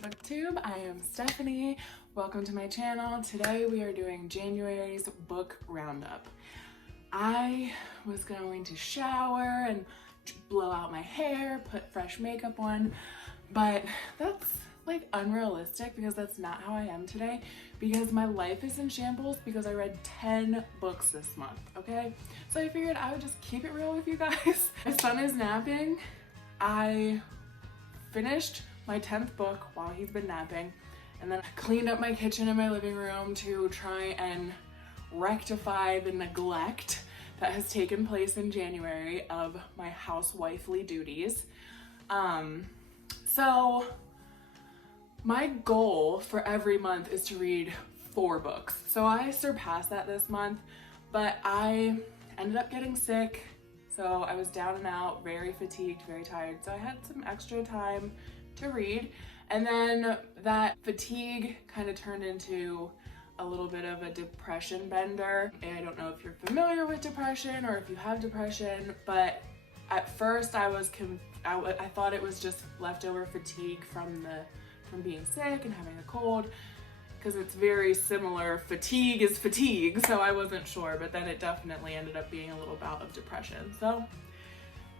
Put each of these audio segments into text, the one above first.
BookTube. I am Stephanie. Welcome to my channel. Today we are doing January's book roundup. I was going to shower and blow out my hair, put fresh makeup on, but that's like unrealistic because that's not how I am today, because my life is in shambles because I read 10 books this month, okay? So I figured I would just keep it real with you guys. My son is napping. I finished my 10th book while he's been napping, and then I cleaned up my kitchen and my living room to try and rectify the neglect that has taken place in January of my housewifely duties. So my goal for every month is to read 4 books. So I surpassed that this month, but I ended up getting sick. So I was down and out, very fatigued, very tired. So I had some extra time to read. And then that fatigue kind of turned into a little bit of a depression bender. And I don't know if you're familiar with depression or if you have depression, but at first I thought it was just leftover fatigue from being sick and having a cold, because it's very similar. Fatigue is fatigue, so I wasn't sure, but then it definitely ended up being a little bout of depression. So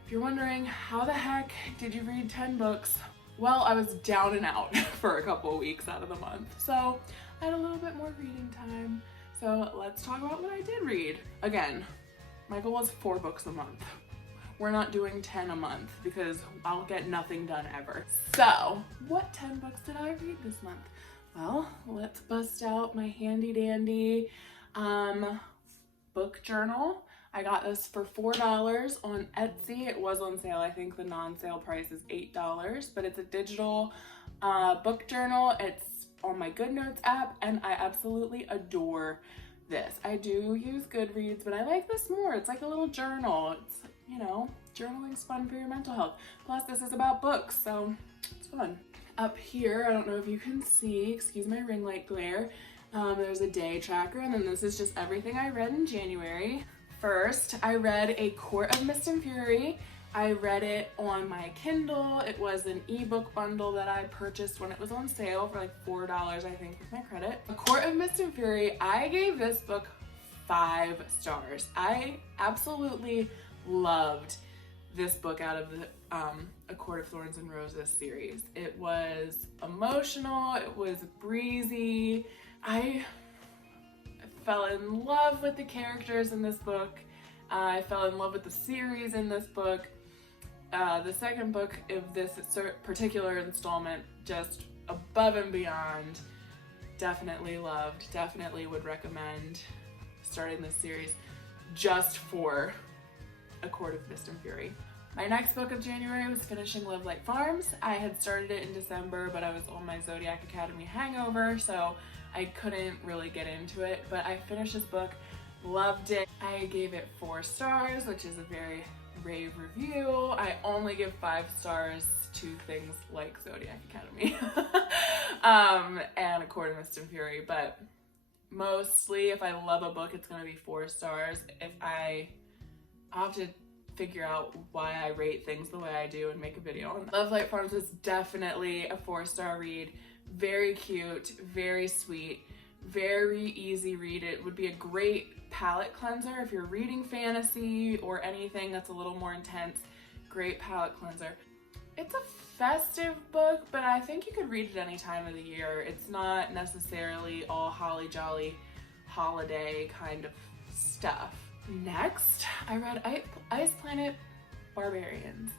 if you're wondering, how the heck did you read 10 books? Well, I was down and out for a couple of weeks out of the month, so I had a little bit more reading time. So let's talk about what I did read. Again, my goal is 4 books a month. We're not doing 10 a month because I'll get nothing done ever. So what 10 books did I read this month? Well, let's bust out my handy dandy book journal. I got this for $4 on Etsy. It was on sale. I think the non-sale price is $8, but it's a digital book journal. It's on my GoodNotes app, and I absolutely adore this. I do use Goodreads, but I like this more. It's like a little journal. It's, you know, journaling's fun for your mental health. Plus, this is about books, so it's fun. Up here, I don't know if you can see, excuse my ring light glare, there's a day tracker, and then this is just everything I read in January. First, I read A Court of Mist and Fury. I read it on my Kindle. It was an ebook bundle that I purchased when it was on sale for like $4, I think, with my credit. A Court of Mist and Fury, I gave this book 5 stars. I absolutely loved this book out of the A Court of Thorns and Roses series. It was emotional, it was breezy. I fell in love with the characters in this book. I fell in love with the series in this book. The second book of this particular installment, just above and beyond. Definitely loved, definitely would recommend starting this series just for A Court of Mist and Fury. My next book of January was finishing Love Like Farms. I had started it in December, but I was on my Zodiac Academy hangover, so I couldn't really get into it, but I finished this book, loved it. I gave it 4 stars, which is a very rave review. I only give 5 stars to things like Zodiac Academy and A Court of Mist and Fury, but mostly if I love a book, it's gonna be 4 stars. If I'll have to figure out why I rate things the way I do and make a video on that. Love Like Farms is definitely a 4-star read. Very cute, very sweet, very easy read. It would be a great palate cleanser if you're reading fantasy or anything that's a little more intense. Great palate cleanser. It's a festive book, but I think you could read it any time of the year. It's not necessarily all holly jolly holiday kind of stuff. Next, I read Planet Barbarians.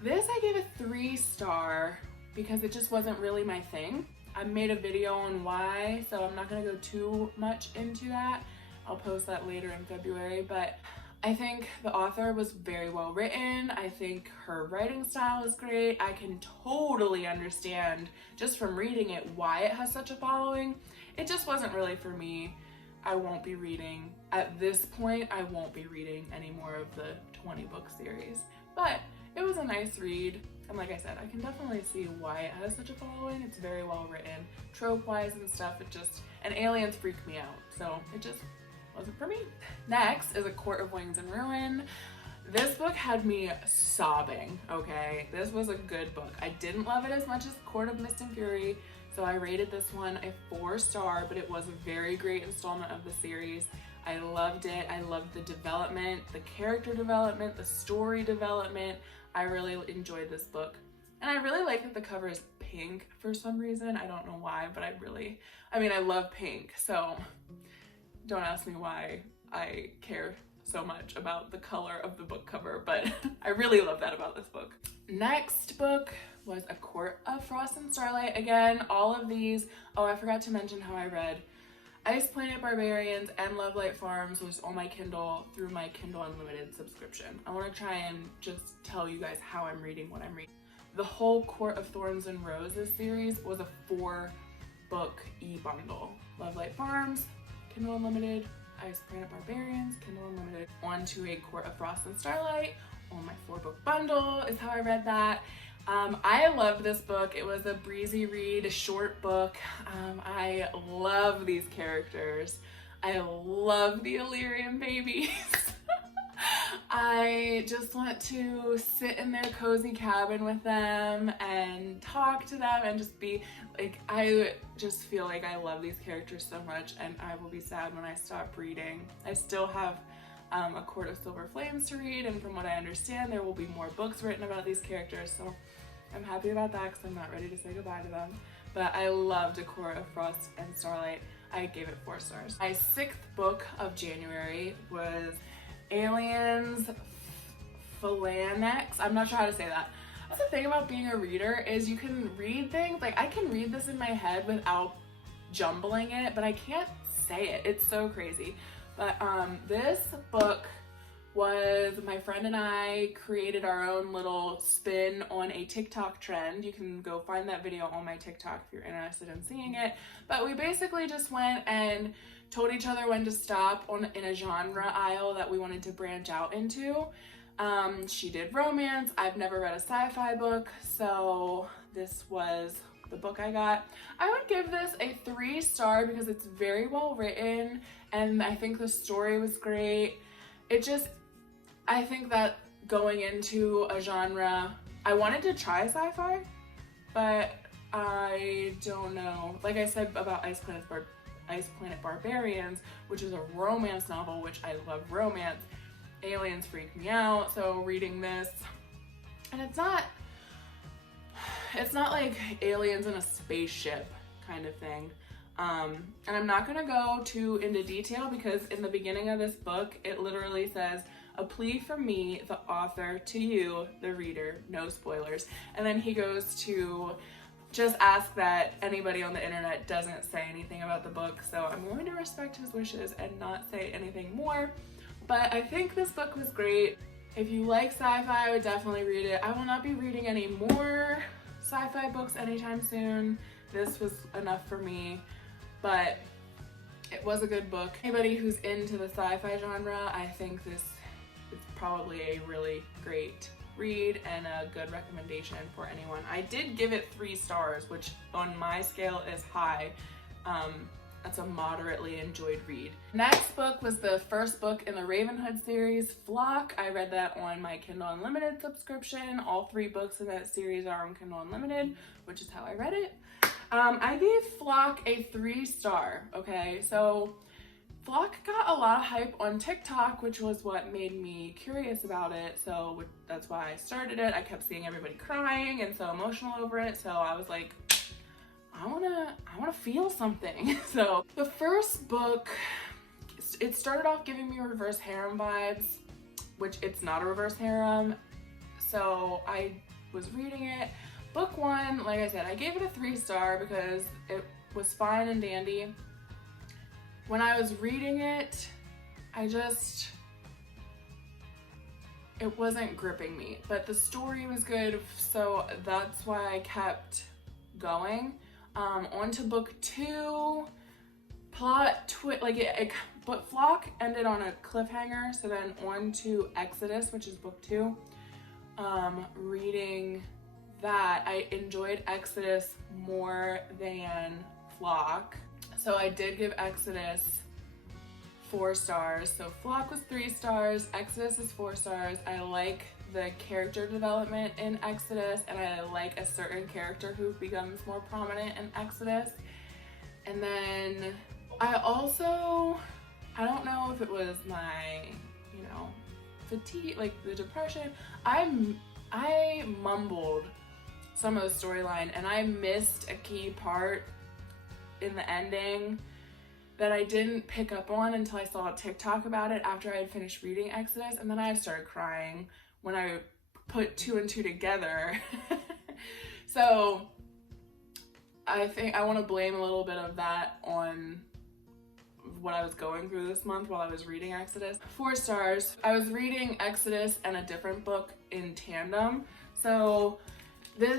This I gave a 3-star because it just wasn't really my thing. I made a video on why, so I'm not gonna go too much into that. I'll post that later in February, but I think the author was very well written. I think her writing style is great. I can totally understand just from reading it why it has such a following. It just wasn't really for me. I won't be reading, at this point, I won't be reading any more of the 20 book series, but it was a nice read. And like I said, I can definitely see why it has such a following. It's very well written, trope-wise and stuff. And aliens freak me out, so it just wasn't for me. Next is A Court of Wings and Ruin. This book had me sobbing, okay? This was a good book. I didn't love it as much as Court of Mist and Fury, so I rated this one a 4-star, but it was a very great installment of the series. I loved it. I loved the development, the character development, the story development. I really enjoyed this book. And I really like that the cover is pink for some reason. I don't know why, but I love pink, so don't ask me why I care so much about the color of the book cover, but I really love that about this book. Next book was A Court of Frost and Starlight. Again, all of these, oh, I forgot to mention how I read Planet Barbarians and Lovelight Farms was on my Kindle through my Kindle Unlimited subscription. I want to try and just tell you guys how I'm reading what I'm reading. The whole Court of Thorns and Roses series was a 4-book e-bundle. Lovelight Farms, Kindle Unlimited, Planet Barbarians, Kindle Unlimited, on to A Court of Frost and Starlight on my 4-book bundle is how I read that. I loved this book. It was a breezy read, a short book. I love these characters. I love the Illyrian babies. I just want to sit in their cozy cabin with them and talk to them and just be like, I just feel like I love these characters so much, and I will be sad when I stop reading. I still have A Court of Silver Flames to read, and from what I understand, there will be more books written about these characters, so I'm happy about that because I'm not ready to say goodbye to them. But I loved A Court of Frost and Starlight. I gave it 4 stars. My 6th book of January was Aliens Phalanx. I'm not sure how to say that. That's the thing about being a reader, is you can read things, like I can read this in my head without jumbling it, but I can't say it. It's so crazy. But this book was, my friend and I created our own little spin on a TikTok trend. You can go find that video on my TikTok if you're interested in seeing it. But we basically just went and told each other when to stop in a genre aisle that we wanted to branch out into. She did romance. I've never read a sci-fi book, so this was the book I got. I would give this a 3-star because it's very well written, and I think the story was great. I think that going into a genre, I wanted to try sci-fi, but I don't know. Like I said about Planet Barbarians, which is a romance novel, which I love romance. Aliens freak me out, so reading this, and it's not like aliens in a spaceship kind of thing. And I'm not gonna go too into detail because in the beginning of this book, it literally says, "A plea from me, the author, to you, the reader, no spoilers." And then he goes to just ask that anybody on the internet doesn't say anything about the book, so I'm going to respect his wishes and not say anything more. But I think this book was great. If you like sci-fi, I would definitely read it. I will not be reading any more sci-fi books anytime soon. This was enough for me, but it was a good book. Anybody who's into the sci-fi genre, I think this is probably a really great read and a good recommendation for anyone. I did give it 3 stars, which on my scale is high. That's a moderately enjoyed read. Next book was the first book in the Ravenhood series, Flock. I read that on my Kindle Unlimited subscription. All 3 books in that series are on Kindle Unlimited, which is how I read it. I gave Flock a 3-star, okay? So Flock got a lot of hype on TikTok, which was what made me curious about it. So that's why I started it. I kept seeing everybody crying and so emotional over it. So I was like, I wanna feel something. So the first book, it started off giving me reverse harem vibes, which it's not a reverse harem. So I was reading it. Book 1, like I said, I gave it a 3-star because it was fine and dandy. When I was reading it, it wasn't gripping me, but the story was good, so that's why I kept going. On to book 2, but Flock ended on a cliffhanger, so then on to Exodus, which is book 2. Reading that, I enjoyed Exodus more than Flock, so I did give Exodus 4 stars. So Flock was 3 stars, Exodus is 4 stars. I like the character development in Exodus, and I like a certain character who becomes more prominent in Exodus. And then I don't know if it was my, fatigue, like the depression. I mumbled some of the storyline, and I missed a key part in the ending that I didn't pick up on until I saw a TikTok about it after I had finished reading Exodus, and then I started crying when I put 2 and 2 together. So I think I want to blame a little bit of that on what I was going through this month while I was reading Exodus. 4 stars. I was reading Exodus and a different book in tandem. So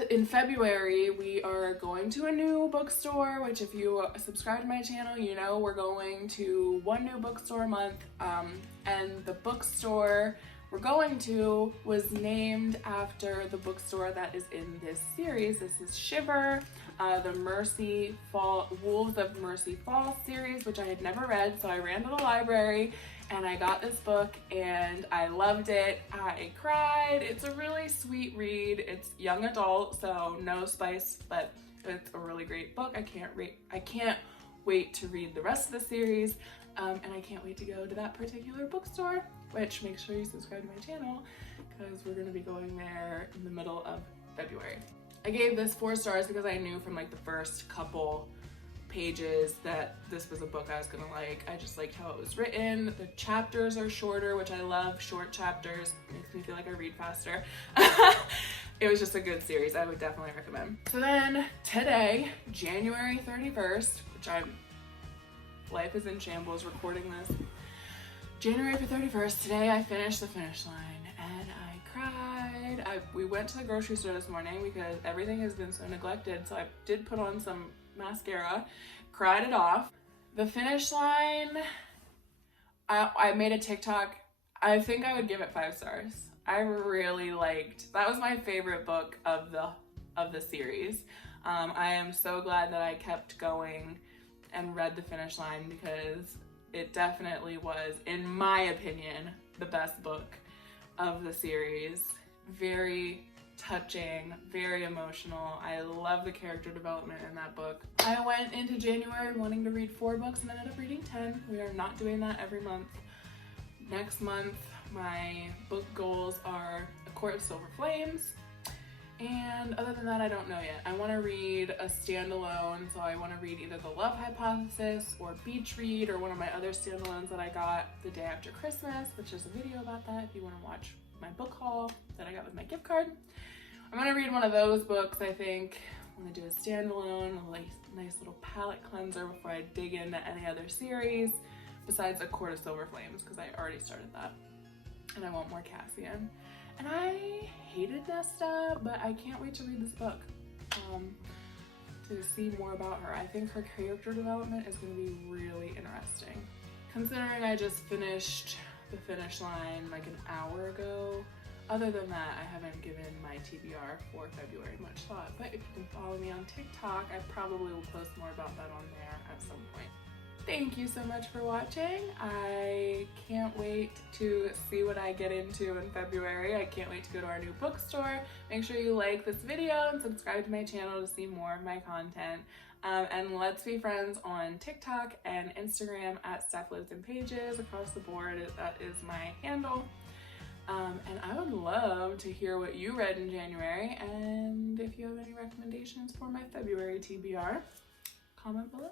in February, we are going to a new bookstore, which if you subscribe to my channel, you know we're going to one new bookstore a month. And the bookstore we're going to was named after the bookstore that is in this series. This is Shiver, the Wolves of Mercy Falls series, which I had never read. So I ran to the library and I got this book and I loved it. I cried. It's a really sweet read. It's young adult, so no spice, but it's a really great book. I can't wait to read the rest of the series, and I can't wait to go to that particular bookstore, which make sure you subscribe to my channel because we're going to be going there in the middle of February. I gave this 4 stars because I knew from like the first couple pages that this was a book I was gonna like. I just liked how it was written. The chapters are shorter, which I love. Short chapters makes me feel like I read faster. It was just a good series. I would definitely recommend. So then today, January 31st, life is in shambles recording this. January 31st, today I finished The Finish Line and I cried. We went to the grocery store this morning because everything has been so neglected, so I did put on some mascara, cried it off. The Finish Line, I made a TikTok. I think I would give it 5 stars. I really liked, that was my favorite book of the series. I am so glad that I kept going and read The Finish Line because it definitely was, in my opinion, the best book of the series. Very touching, very emotional. I love the character development in that book. I went into January wanting to read 4 books and ended up reading 10. We are not doing that every month. Next month, my book goals are A Court of Silver Flames, and other than that, I don't know yet. I want to read a standalone, so I want to read either The Love Hypothesis or Beach Read or one of my other standalones that I got the day after Christmas, which is a video about that if you want to watch my book haul that I got with my gift card. I'm gonna read one of those books, I think. I'm gonna do a standalone, a nice little palette cleanser before I dig into any other series besides A Court of Silver Flames, because I already started that. And I want more Cassian. And I hated Nesta, but I can't wait to read this book to see more about her. I think her character development is gonna be really interesting. Considering I just finished The Finish Line like an hour ago, other than that, I haven't given my TBR for February much thought, but if you can follow me on TikTok, I probably will post more about that on there at some point. Thank you so much for watching. I can't wait to see what I get into in February. I can't wait to go to our new bookstore. Make sure you like this video and subscribe to my channel to see more of my content. And let's be friends on TikTok and Instagram at Steph Lives in Pages. Across the board, that is my handle. And I would love to hear what you read in January, and if you have any recommendations for my February TBR, comment below.